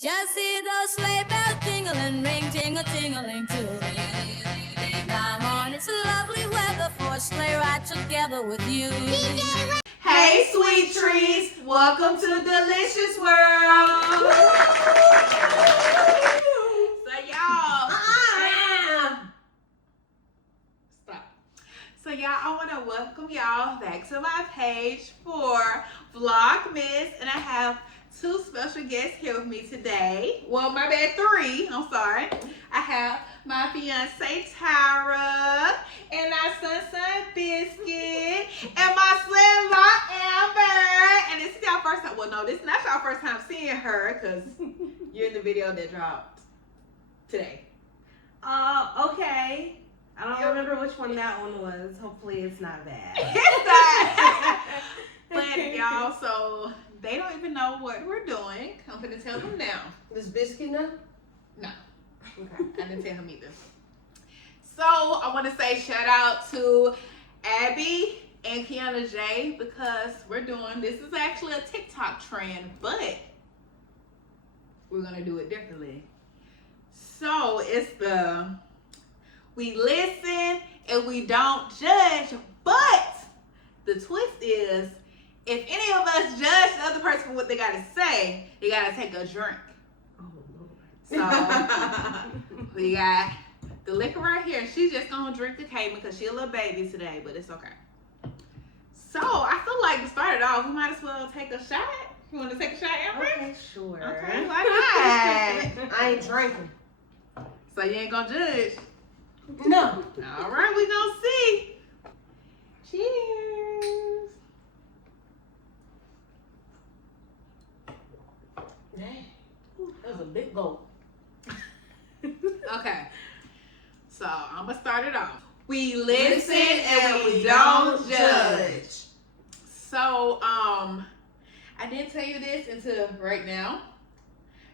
Just see those sleigh bells jingling, ring, tingle, tingling too. Come on, it's lovely weather for a sleigh ride together with you. Hey, sweet trees, welcome to Delicious World. So y'all, I want to welcome y'all back to my page for Vlogmas, and I have two special guests here with me today. Well, my bad, three. I'm sorry. I have my fiance Tyra, and our son Biscuit, and my son-in-law Amber. And this is y'all first time. Well, no, this is not y'all first time seeing her, because you're in the video that dropped today. Okay. I don't remember which one that one was. Hopefully it's not bad. It's not. But y'all, so they don't even know what we're doing. I'm gonna tell them now. Does Biscuit know? No. Okay. I didn't tell him either. So I want to say shout out to Abby and Kiana J, because we're doing, this is actually a TikTok trend, but we're gonna do it differently. So it's the we listen and we don't judge, but the twist is, if any of us judge the other person for what they gotta say, they gotta take a drink. Oh, Lord. So we got the liquor right here. She's just gonna drink the Cayman because she's a little baby today, but it's okay. So I feel like to start it off, we might as well take a shot. You want to take a shot, Amber? Okay, sure. Okay, why not? I ain't drinking. So you ain't gonna judge? No. All right, we gonna see. Cheers. Dang. That was a big gulp. Okay. So I'm gonna start it off. We listen and we don't judge. So I didn't tell you this until right now,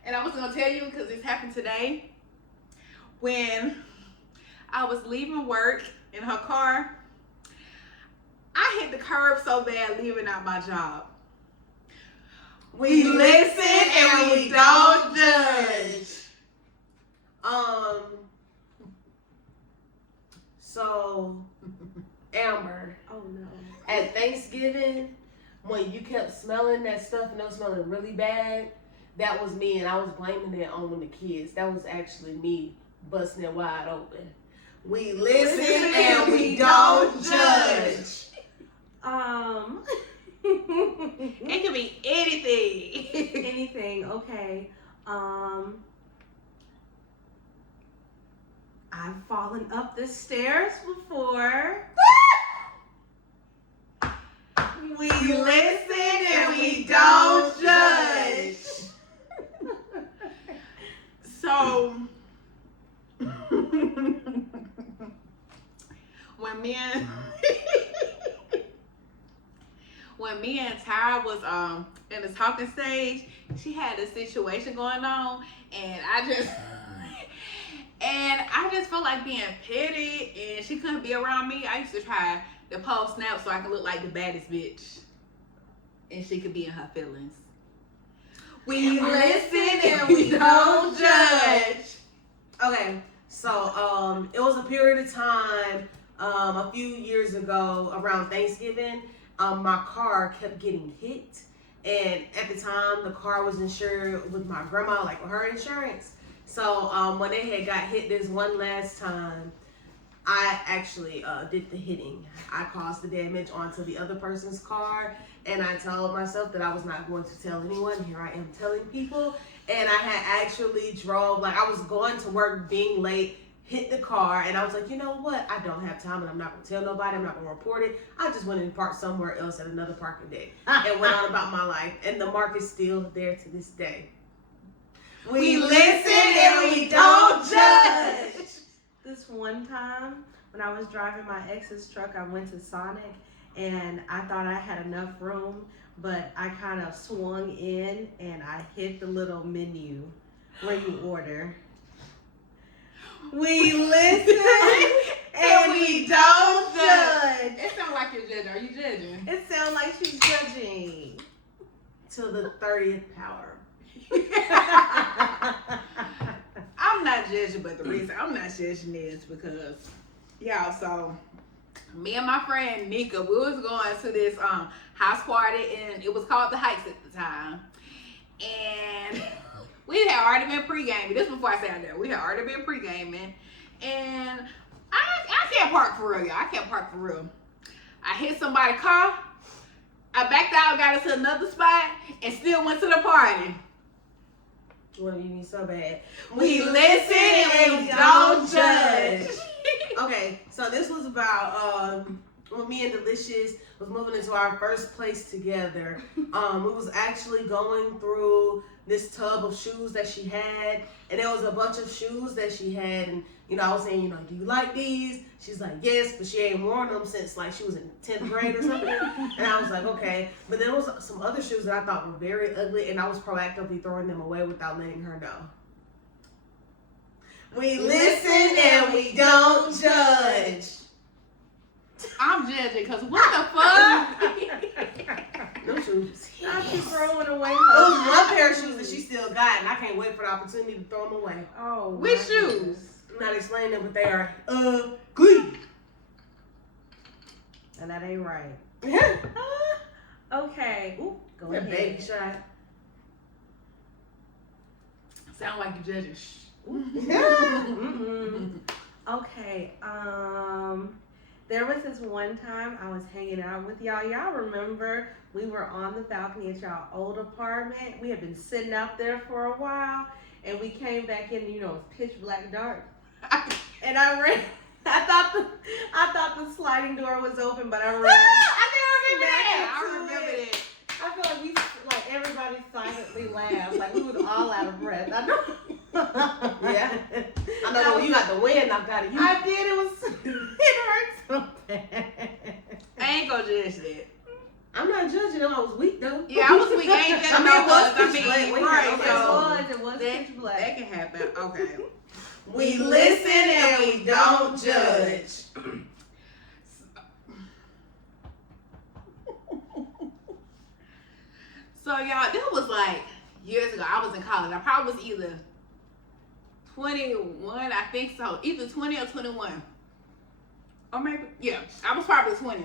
and I was gonna tell you because this happened today. When I was leaving work in her car, I hit the curb so bad leaving out my job. We listen and we don't judge. So, Amber. Oh no. At Thanksgiving, when you kept smelling that stuff and it was smelling really bad, that was me, and I was blaming it on the kids. That was actually me busting it wide open. We listen and we don't judge. It could be anything. Anything, okay. I've fallen up the stairs before. We listen and we don't judge. So, when me and Tyra was in the talking stage, she had a situation going on, and I just felt like being petty, and she couldn't be around me. I used to try to post snaps so I could look like the baddest bitch, and she could be in her feelings. We listen and we don't judge. Okay, so it was a period of time a few years ago around Thanksgiving. My car kept getting hit, and at the time the car was insured with my grandma, like with her insurance. So when they had got hit this one last time, I actually did the hitting. I caused the damage onto the other person's car, and I told myself that I was not going to tell anyone. Here I am telling people. And I had actually drove, like I was going to work, being late, hit the car, and I was like, you know what? I don't have time, and I'm not going to tell nobody. I'm not going to report it. I just went and parked somewhere else at another parking deck and went on about my life. And the mark is still there to this day. We listen and we don't judge. This one time when I was driving my ex's truck, I went to Sonic, and I thought I had enough room, but I kind of swung in and I hit the little menu where you order. We listen and we don't judge. It sounds like you're judging. Are you judging? It sounds like she's judging. To the 30th power. not judging, but the reason I'm not judging is because, y'all, so me and my friend Nika, we was going to this house party, and it was called the Heights at the time. And we had already been pre-gaming. This was before I sat there. We had already been pre-gaming. And I can't park for real, y'all. I can't park for real. I hit somebody's car. I backed out, got us to another spot, and still went to the party. What do you mean so bad? We listen and we don't judge. Okay, so this was about when me and Delicious was moving into our first place together. We was actually going through this tub of shoes that she had, and there was a bunch of shoes that she had, and I was saying, do you like these? She's like, yes, but she ain't worn them since like she was in 10th grade or something. And I was like, okay. But there was some other shoes that I thought were very ugly, and I was proactively throwing them away without letting her know. We listen and we don't judge. I'm judging because what the fuck? No shoes. Not you throwing away Those her. are one pair of shoes that she still got, and I can't wait for the opportunity to throw them away. Oh, Which my shoes? goodness. I'm not explaining them, but they are ugly. And that ain't right. Yeah. Okay. Ooh, go That ahead. baby shot. Sound like you're judging. Shh. Mm-mm. Okay. There was this one time I was hanging out with y'all. Y'all remember we were on the balcony at y'all old apartment. We had been sitting out there for a while, and we came back in. It was pitch black dark, and I ran. I thought the sliding door was open, but I ran. I remember that. I feel like everybody silently laughed, like we was all out of breath. I know. Yeah. I know when you got the wind knocked out of you. I did. It hurt so bad. I ain't gonna judge that. I'm not judging them. I was weak though. Yeah, I was weak. I ain't judging I mean, it was no pitch black. We right, had so It was that, pitch black. that can happen. Okay. We listen and we don't judge. So y'all, this was like years ago. I was in college. I probably was either 21, I think so. Either 20 or 21. Or maybe, yeah, I was probably 20.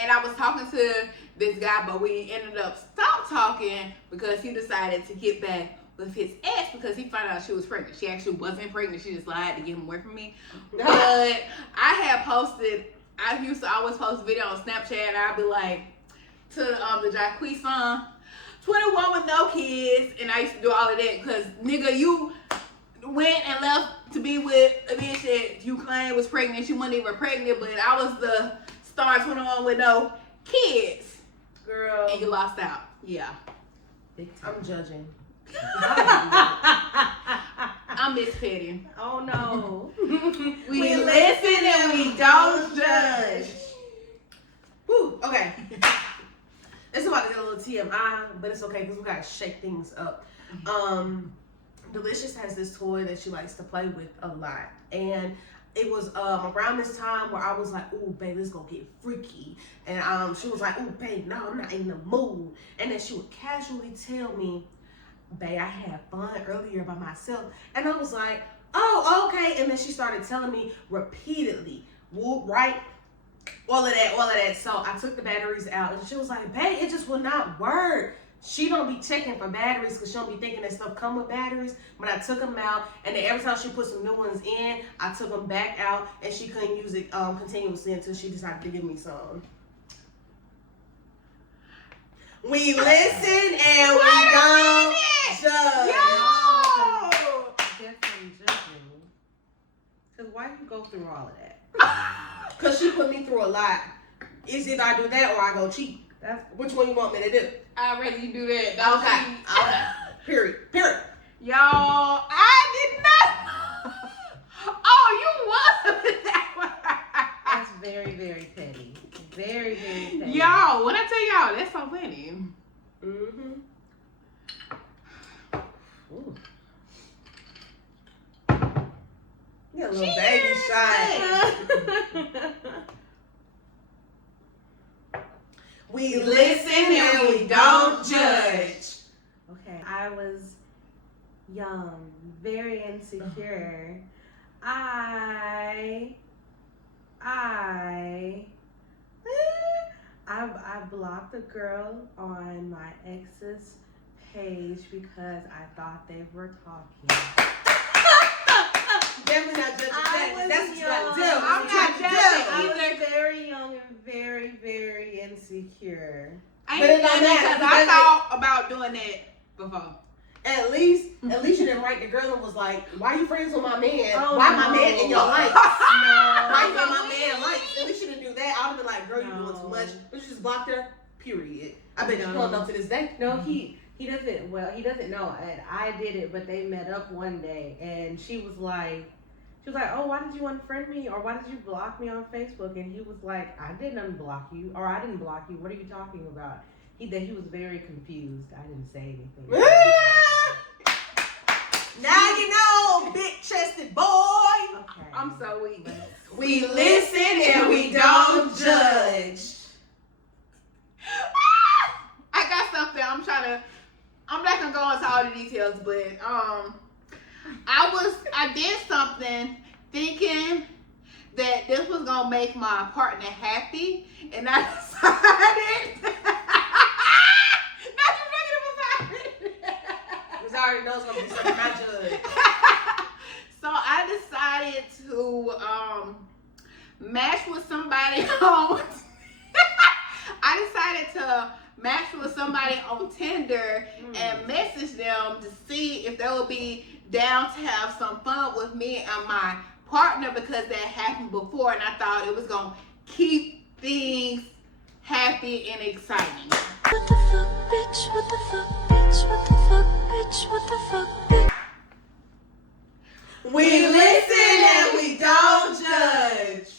And I was talking to this guy, but we ended up stop talking because he decided to get back with his ex because he found out she was pregnant. She actually wasn't pregnant. She just lied to get him away from me. But I used to always post a video on Snapchat, and I'd be like, to the Jacquees song, 21 with no kids, and I used to do all of that because, nigga, you went and left to be with a bitch that you claimed was pregnant. She wasn't even pregnant, but I was the star 21 with no kids. Girl. And you lost out. Yeah. I'm judging. I'm Miss Petty. Oh no. We listen and we don't judge. Woo, okay. It's about to get a little TMI, but it's okay because we gotta shake things up. Delicious has this toy that she likes to play with a lot, and it was around this time where I was like, "Ooh, babe, let's go get freaky," and she was like, "Ooh, babe, no, I'm not in the mood," and then she would casually tell me, "Babe, I had fun earlier by myself," and I was like, "Oh, okay," and then she started telling me repeatedly, "Whoop, right." All of that. So I took the batteries out, and she was like, "Babe, it just will not work." She don't be checking for batteries because she don't be thinking that stuff come with batteries. But I took them out, and then every time she put some new ones in, I took them back out, and she couldn't use it continuously until she decided to give me some. We listen and we don't judge. Yo! Definitely judging. Because why you go through all of that? Because she put me through a lot. It's either I do that or I go cheat. Which one you want me to do? I'd rather you do that. Don't Okay. cheat. Okay. Period. Y'all, I did not. Oh, you was that one. That's very, very petty. Very, very petty. Y'all, when I tell y'all, that's so funny. Mm-hmm. Ooh. You got a little baby shot. We listen and we don't judge. Okay, I was young, very insecure, I I I blocked a girl on my ex's page because I thought they were talking. Definitely not judging that. That's what you gotta do. I'm not judging I either. was very young and very, very insecure. I But it ain't don't done matter, that because I because thought about doing that before. At least you didn't write the girl and was like, why you friends with my man? Oh, Why no. my man in your life? No. Why you got my man likes? At least you didn't do that. I would have been like, girl, you doing too No. much. But you just blocked her, period. I bet you No. don't know to this day. No, he doesn't. Well, he doesn't know. And I did it, but they met up one day, and she was like, "Oh, why did you unfriend me, or why did you block me on Facebook?" And he was like, "I didn't unblock you, or I didn't block you. What are you talking about?" He was very confused. I didn't say anything. Now you know, big chested boy. Okay. I'm so weak. We listen and we don't judge. I got something. I'm not gonna go into all the details, but I did something thinking that this was gonna make my partner happy, and I decided not to bring it up. Because I already know it's gonna be something I judge. So I decided to match with somebody on. I decided to match with somebody on Tinder and message them to see if they would be down to have some fun with me and my partner, because that happened before, and I thought it was gonna keep things happy and exciting. What the fuck, bitch? What the fuck, bitch? What the fuck, bitch? What the fuck, bitch? We listen and we don't judge.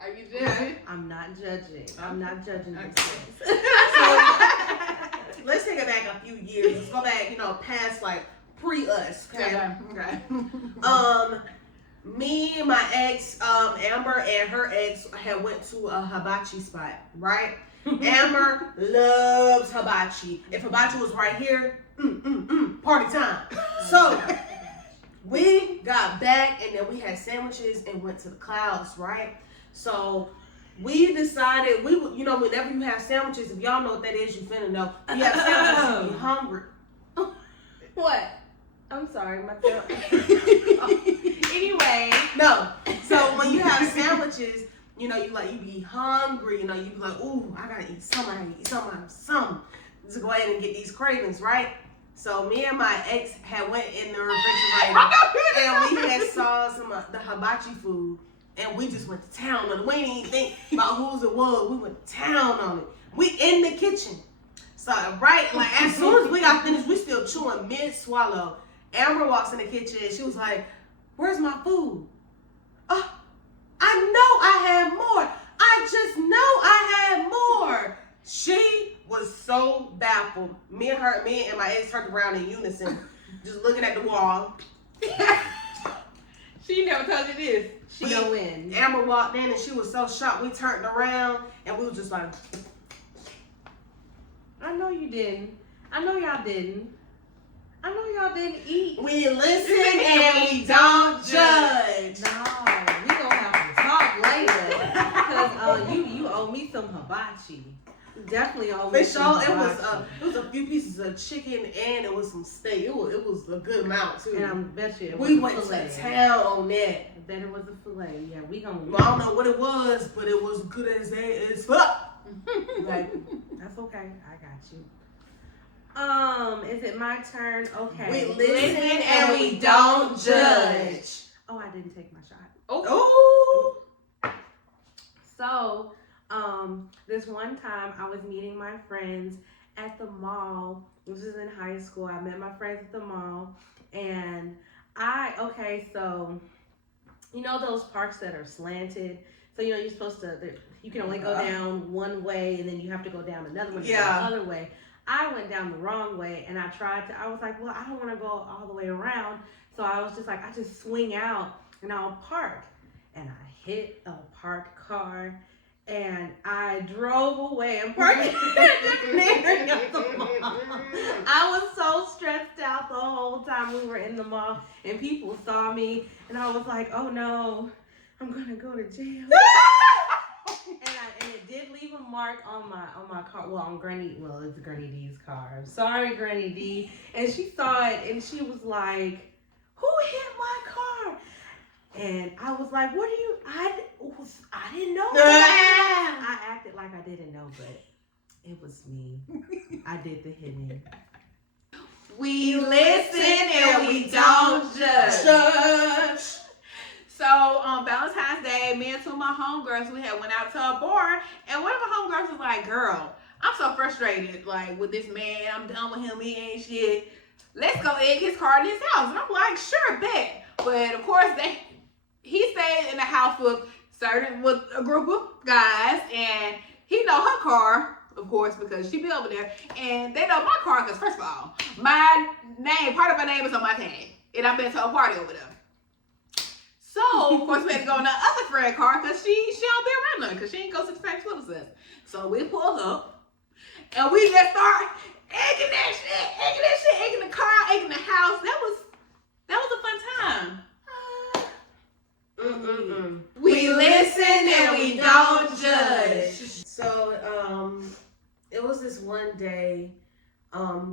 Are you judging? I'm not judging. I'm not judging this. Okay. So let's take it back a few years. Let's go back, past like pre-us. Okay. Me and my ex, Amber, and her ex had went to a hibachi spot, right? Amber loves hibachi. If hibachi was right here, party time. So we got back and then we had sandwiches and went to the clouds, right? So we decided whenever you have sandwiches, if y'all know what that is, you finna know. You have sandwiches, you be hungry. What? I'm sorry, my throat. Anyway. No. So when you have sandwiches, you be hungry, you be like, ooh, I gotta eat something, I gotta eat something. To go ahead and get these cravings, right? So me and my ex had went in the refrigerator and we had saw some of the hibachi food, and we just went to town on it. We didn't even think about whose it was. We went to town on it. We in the kitchen. So as soon as we got finished, we still chewing mid-swallow. Amber walks in the kitchen and she was like, "Where's my food?" "Oh, I know I had more. I just know I had more." She was so baffled. Me and my ex turned around in unison, just looking at the wall. She never told you this. She don't win. Amber walked in and she was so shocked. We turned around and we were just like, I know you didn't. I know y'all didn't. I know y'all didn't eat. we listen and we don't judge. No, we gonna have to talk later. Because you owe me some hibachi. You definitely owe me For some sure, hibachi. it was a few pieces of chicken and it was some steak. It was a good amount too. And I bet you it was We a went filet. to town on that. I bet it was a filet. Yeah, we gonna. Well, I don't know what it was, but it was good as fuck. Like, That's okay. I got you. Is it my turn? Okay. we listen and we don't judge. Oh, I didn't take my shot. Oh. So, this one time I was meeting my friends at the mall. This was in high school. I met my friends at the mall, and so you know those parks that are slanted. So you're supposed to. You can only go down one way, and then you have to go down another one. Yeah. The other way. I went down the wrong way, and I was like, well, I don't want to go all the way around. So I was just like, I just swing out and I'll park. And I hit a parked car, And I drove away and parked in the area of the mall. I was so stressed out the whole time we were in the mall, and people saw me, and I was like, "Oh no, I'm gonna go to jail." And it did leave a mark on my car. Well, on Granny. Well, it's Granny D's car. I'm sorry, Granny D. And she saw it, and she was like, "Who hit my car?" And I was like, "What are you? I didn't know." I acted like I didn't know, but it was me. I did the hitting. We listen and we don't judge. So on Valentine's Day, me and two of my homegirls, we had went out to a bar, and one of my homegirls was like, "Girl, I'm so frustrated, like with this man. I'm done with him. He ain't shit. Let's go egg his car in his house." And I'm like, "Sure, bet." But of course, he stayed in the house with a group of guys, and he know her car, of course, because she be over there, and they know my car because first of all, part of my name is on my tag, and I've been to a party over there. So, of course, we had to go in the other friend car because she don't be around her because she ain't go to the same school as us. So we pulled up and we just start egging the car, egging the house. That was a fun time. We listen and we don't judge. So, it was this one day,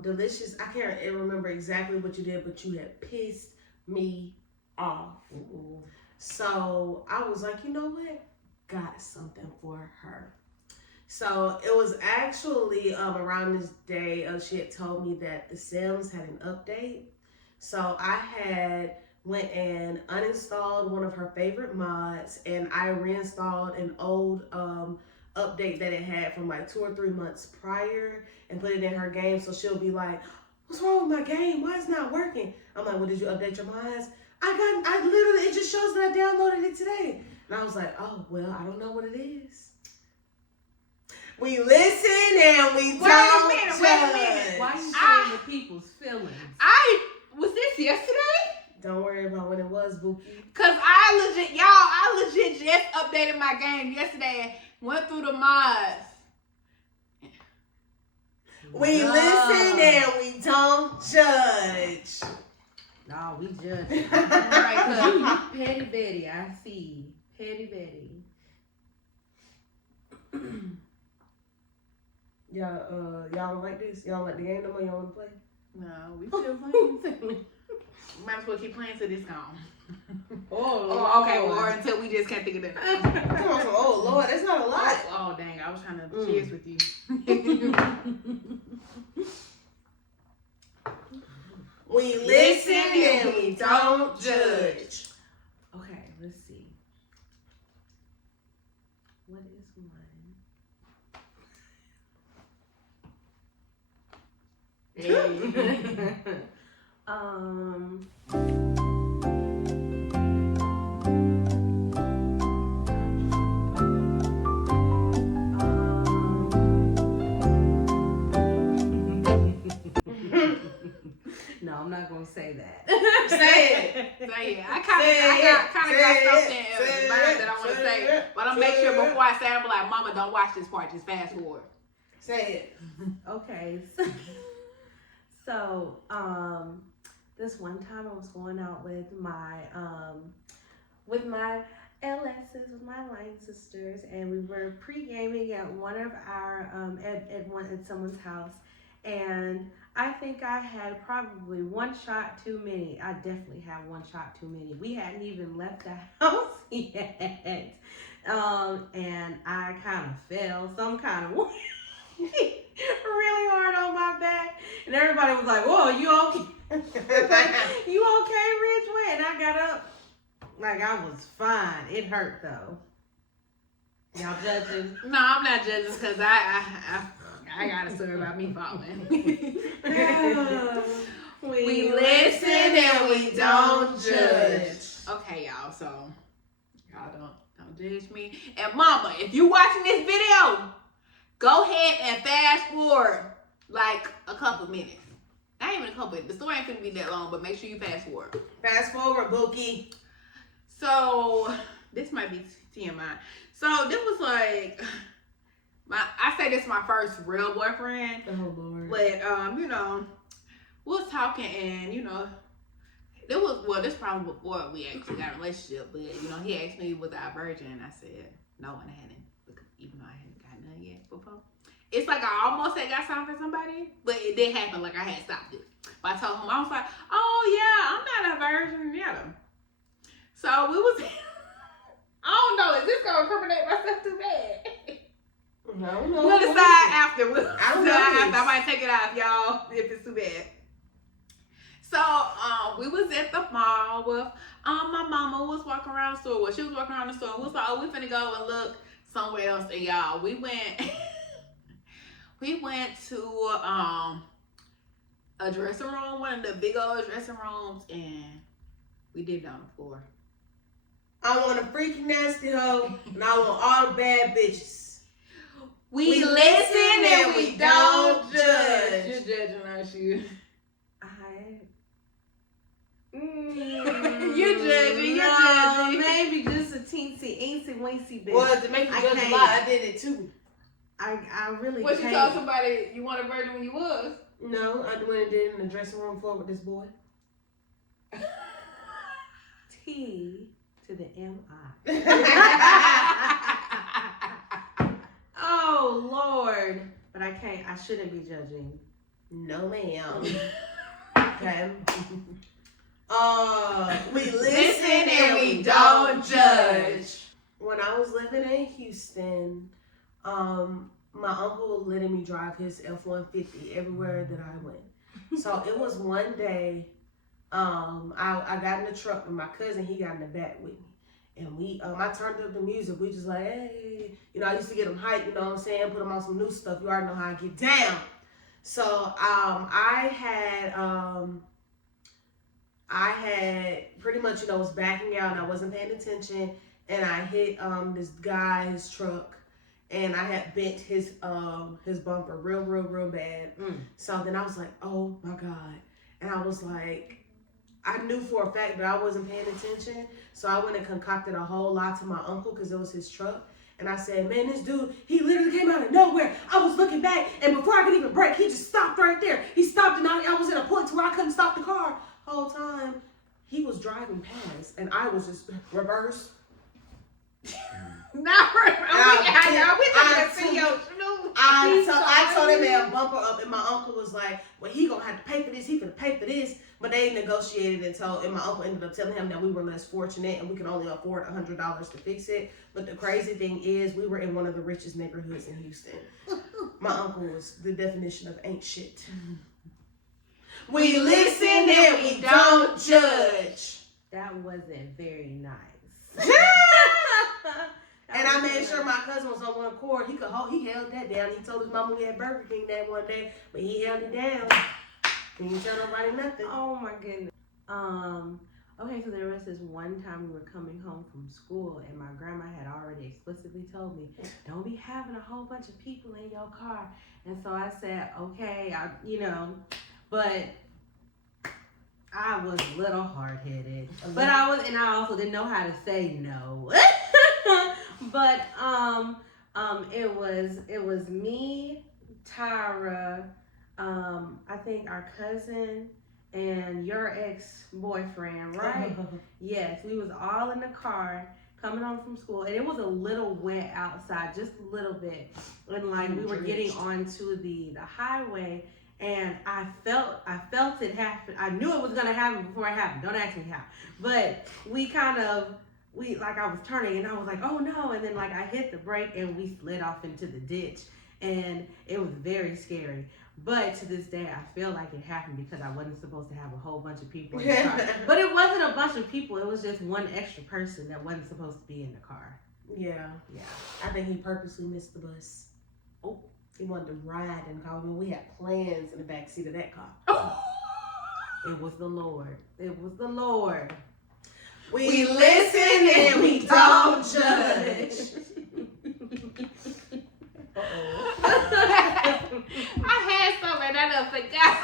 Delicious, I can't remember exactly what you did, but you had pissed me off. Ooh. So I was like, you know what? Got something for her. So it was actually around this day, she had told me that The Sims had an update. So I had went and uninstalled one of her favorite mods, and I reinstalled an old update that it had from like 2 or 3 months prior and put it in her game. So she'll be like, "What's wrong with my game? Why is it not working?" I'm like, "Well, did you update your mods?" I literally, it just shows that I downloaded it today. And I was like, "Oh, well, I don't know what it is." We listen and we don't judge. Wait a minute. Why are you saying the people's feelings? Was this yesterday? Don't worry about what it was, Bookie. Cause I legit just updated my game yesterday and went through the mods. We listen and we don't judge. No, we judge. Right, Petty Betty, I see. Petty Betty. Y'all don't like this? Y'all like the game no more? Y'all want to play? no, we still playing. Might as well keep playing till this gone. Oh, okay. Or until we just can't think of that. Come on, oh Lord, that's not a lot. Oh dang, I was trying to cheers with you. We listen and we don't judge. Okay, let's see. What is one? No, I'm not gonna say that. Say it. Say it. I kind of got something in mind that I want to say, but I'll make sure before I say it, I'm like, "Mama, don't watch this part. Just fast forward." Say it. Okay. So, this one time I was going out with my LSs, with my line sisters, and we were pre-gaming at one of our at someone's house, and I think I had probably one shot too many. I definitely had one shot too many. We hadn't even left the house yet, and I kind of fell some kind of way. Really hard on my back, and everybody was like, "Whoa, you okay?" Like, "You okay, Ridgeway?" And I got up like I was fine. It hurt though. Y'all judging? No, I'm not judging because I got a story about me falling. We listen and we don't judge. Okay, y'all. So y'all don't judge me. And Mama, if you watching this video, go ahead and fast forward like a couple minutes. Not even a couple minutes. The story ain't finna be that long, but make sure you fast forward. Fast forward, Bookie. So this might be TMI. So this was like I say this is my first real boyfriend. Oh Lord. But you know, we was talking and you know, this probably before we actually got a relationship. But you know, he asked me was I a virgin, and I said no, and I hadn't, even though I hadn't got none yet before. It's like I almost had got something for somebody, but it did happen. Like I had stopped it. But I told him, I was like, oh yeah, I'm not a virgin yet. So we was. I don't know. Is this gonna incriminate myself too bad? No, no. We'll decide after. I don't know. I might take it out, y'all, if it's too bad. So we was at the mall with my mama was walking around the store. Well, she was walking around the store. We was like, oh, we finna go and look somewhere else. And y'all, we went. We went to a dressing room, one of the big old dressing rooms, and we did it on the floor. I want a freaky nasty hoe, and I want all the bad bitches. We listen and we don't judge. You're judging, aren't you? You're judging. You're judging. Maybe just a teensy weensy bit. Well, to make you judge a lot, I did it too. I really What, can't. you told somebody you wanted a virgin when you was? No, I went and did it in the dressing room floor with this boy. T to the M-I. Oh, Lord. But I can't. I shouldn't be judging. No, ma'am. Okay. We listen and we don't judge. When I was living in Houston, my uncle letting me drive his F-150 everywhere that I went. So it was one day, I got in the truck with my cousin, he got in the back with me. And we, I turned up the music, we just like, hey, you know, I used to get them hyped, you know what I'm saying, put them on some new stuff, you already know how I get down. So, I had pretty much, you know, was backing out and I wasn't paying attention, and I hit, this guy, his truck, and I had bent his bumper real bad. So then I was like, oh my God. And I was like, I knew for a fact that I wasn't paying attention. So I went and concocted a whole lot to my uncle because it was his truck. And I said, man, this dude, he literally came out of nowhere. I was looking back, and before I could even brake, he just stopped right there. He stopped, and I was at a point to where I couldn't stop the car. Whole time, he was driving past, and I was just reversed. Not right. I told him that bumper up, and my uncle was like, well, he gonna have to pay for this, he gonna pay for this. But they negotiated and my uncle ended up telling him that we were less fortunate and we could only afford $100 to fix it. But the crazy thing is, we were in one of the richest neighborhoods in Houston. My uncle was the definition of ain't shit. We listen and we don't judge. That wasn't very nice. And I made sure my cousin was on one accord. He held that down. He told his mama we had Burger King that one day, but he held it down. He didn't tell nobody nothing. Oh my goodness. Okay, so there was this one time we were coming home from school, and my grandma had already explicitly told me, don't be having a whole bunch of people in your car. And so I said, okay, but I was a little hard-headed. But I also didn't know how to say no. But it was me, Tyra, I think our cousin, and your ex-boyfriend, right? Yes, we was all in the car coming home from school, and it was a little wet outside, just a little bit. And like we were getting onto the highway, and I felt it happen. I knew it was gonna happen before it happened. Don't ask me how. But I was turning, and I was like, oh no, and then like I hit the brake and we slid off into the ditch, and it was very scary. But to this day, I feel like it happened because I wasn't supposed to have a whole bunch of people in the car. But it wasn't a bunch of people. It was just one extra person that wasn't supposed to be in the car. Yeah. I think he purposely missed the bus. Oh, he wanted to ride in the car. We had plans in the back seat of that car. It was the Lord. It was the Lord. We listen and we don't judge. I had something and I done forgot.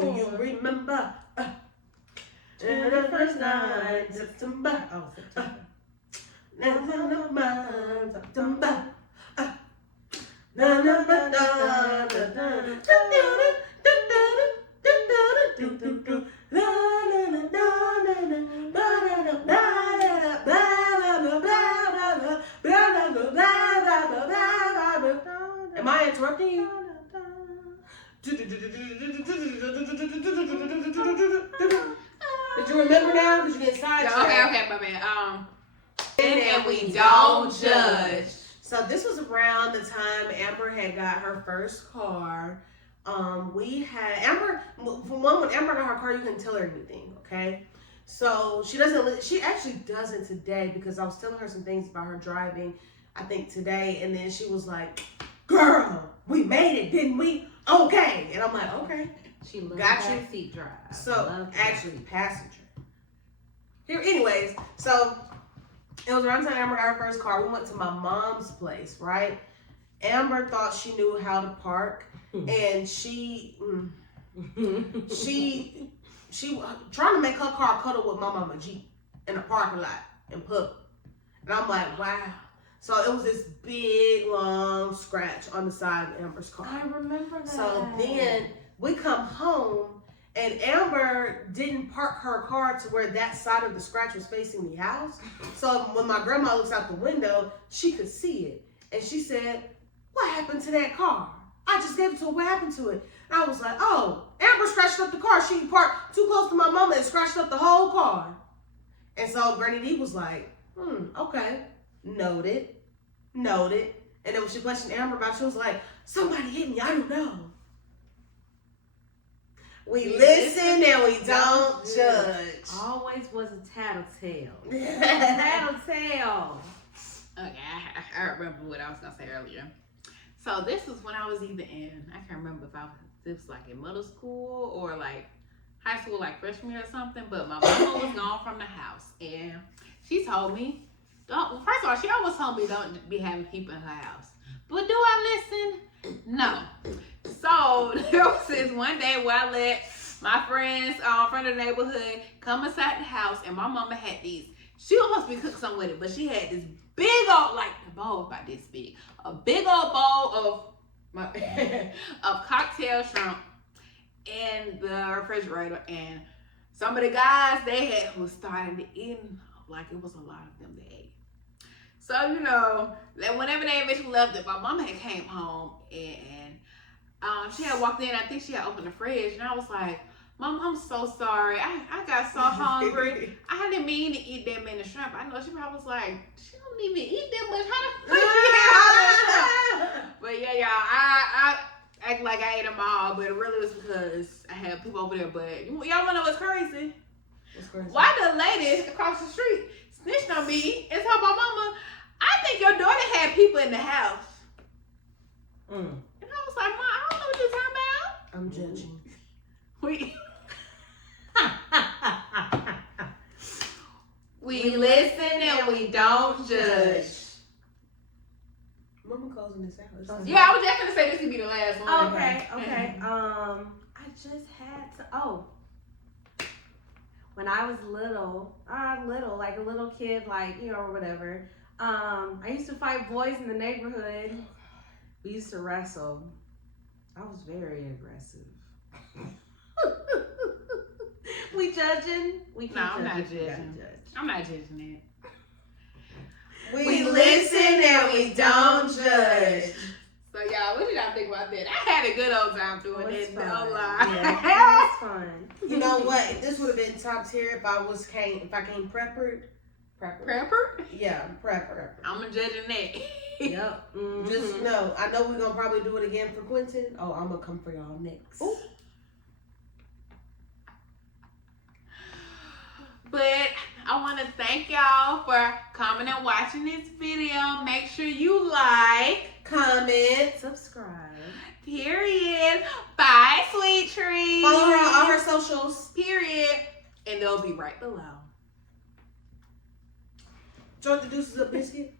Do you remember? The first first night, September. Oh, September. September. Am I interrupting you? Did you remember now? Did you get sidetracked? Okay, my bad. And we don't judge. So this was around the time Amber had got her first car. We had Amber. For one, when Amber got her car, you couldn't tell her anything. Okay, so she doesn't. She actually doesn't today because I was telling her some things about her driving. I think today, and then she was like, "Girl, we made it, didn't we? Okay." And I'm like, "Okay." She loves Got you. backseat drive. So Love actually, passenger. Here, anyways. So it was around the time Amber got her first car. We went to my mom's place, right? Amber thought she knew how to park, and she trying to make her car cuddle with my mama Jeep in the parking lot in public. And I'm like, wow. So it was this big, long scratch on the side of Amber's car. I remember that. So then we come home, and Amber didn't park her car to where that side of the scratch was facing the house. So when my grandma looks out the window, she could see it. And she said, "What happened to that car? I just gave it to her. What happened to it?" And I was like, "Oh, Amber scratched up the car. She parked too close to my mama and scratched up the whole car." And so Granny D was like, "Okay, noted. And then when she questioned Amber about it, she was like, "Somebody hit me. I don't know." We listen and we don't judge. Always was a tattletale. Tattletale. Okay, I remember what I was gonna say earlier. So this was when I was either in, I can't remember if this was like in middle school or like high school, like freshman year or something. But my mama was gone from the house, and she told me, "Don't." First of all, she always told me don't be having people in her house. But do I listen? No. So there was this one day where I let my friends from the neighborhood come inside the house, and my mama had these. She was supposed to be cooking something with it, but she had this big old, like the bowl about this big, a big old bowl of of cocktail shrimp in the refrigerator, and some of the guys was starting to eat like it was a lot of them that ate. So whenever they eventually left it, my mama had came home and she had walked in. I think she had opened the fridge, and I was like, "Mom, I'm so sorry. I got so hungry. I didn't mean to eat that many shrimp." I know she probably was like, "She don't even eat that much. How the fuck she had all that shrimp?" But yeah, y'all, I act like I ate them all, but it really was because I had people over there. But y'all wanna know what's crazy? What's crazy? Why the lady across the street snitched on me and told my mama, "I think your daughter had people in the house." And I was like, "Mom, I don't know what you're talking about." I'm judging. We listen and we don't judge. Mama closing this out. Yeah, I was just gonna say this could be the last one. Okay. I just had to. When I was little, like a little kid, like or whatever. I used to fight boys in the neighborhood. We used to wrestle. I was very aggressive. We judging? No, I'm not judging. I'm not judging it. We listen and we don't judge. So y'all, what did y'all think about that? I had a good old time doing It was it. fun. No lie. Yeah, it was fun. You know what? This would have been top tier if I came preppered. Prepper? Yeah, prepper. I'm judging that. Yep. Just know, I know we're gonna probably do it again for Quentin. Oh, I'm gonna come for y'all next. Ooh. But I want to thank y'all for coming and watching this video. Make sure you like, comment, subscribe. Period. Bye, sweet trees. follow her on all her socials. Period. And they'll be right below. Join the deuces up biscuit.